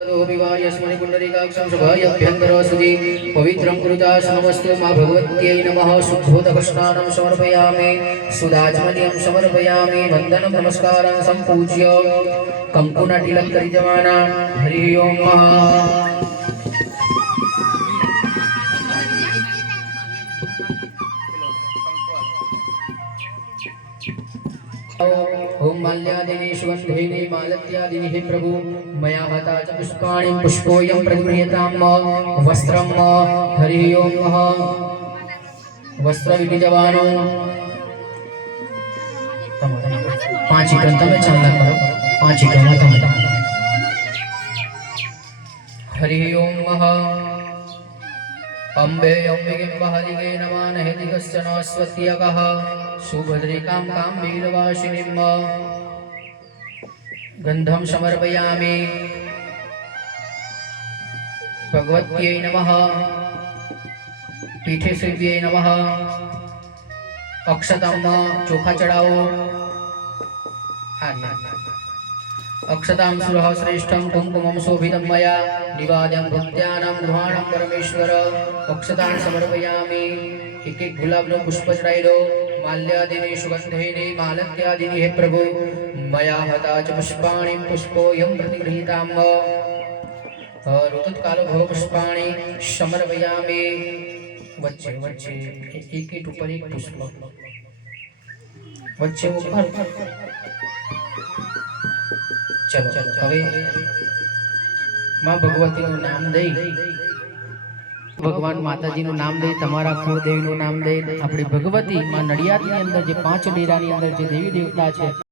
यस्मै पुण्डरीकाक्षं शुभाभ्यन्तरसुजी पवित्रं कुरुतासनमस्तु मा भगवत्यै नमः शुद्धोदकस्नानं समर्पयामि सुदाचमनीयं समर्पयामि वन्दनं नमस्कारं सम्पूज्य कंकुनाटिलक्करिजमाना हरि ओम ओम माल्यादिनी सुगंधिनी मालत्यादिनी हे प्रभु मया हता च पुष्पाणि पुष्पोयं प्रतिगृह्यतां वस्त्रं हरि ओम वस्त्र विजवानो पांच ग्रंथ में चंदन करो पांच ग्रंथ में हरि ओम अम्बे अम्बिके महलिके नमः नहिदिकश्चन स्वस्त्यकः सुभद्रिकां कां वीरवासिनीं गन्धं समर्पयामि भगवत्यै नमः पीठे सेव्यै नमः अक्षतां चोखा चढ़ाओ अक्षतां सुरः श्रेष्ठं कुंकुमं शोभितं मया निवाद्यं भक्त्यानां गृहाणां परमेश्वर अक्षतां समर्पयामि एक एक गुलाबनो पुष्प चढ़ाई दो माल्यादिनी सुगंधिनी मालत्यादिनी हे प्रभु मया हता च पुष्पाणि पुष्पोयं प्रतिगृहीतां ऋतुकाल भव पुष्पाणि समर्पयामि वच्चे वच्चे एक एक ऊपर एक पुष्प वच्चे ऊपर चलो હવે માં ભગવતીનું નામ દઈ ભગવાન માતાજીનું નામ દઈ તમારા કુળદેવીનું નામ દઈ આપણી ભગવતી માં નડિયાદની અંદર જે પાંચ ડેરાની અંદર જે દેવી દેવતા છે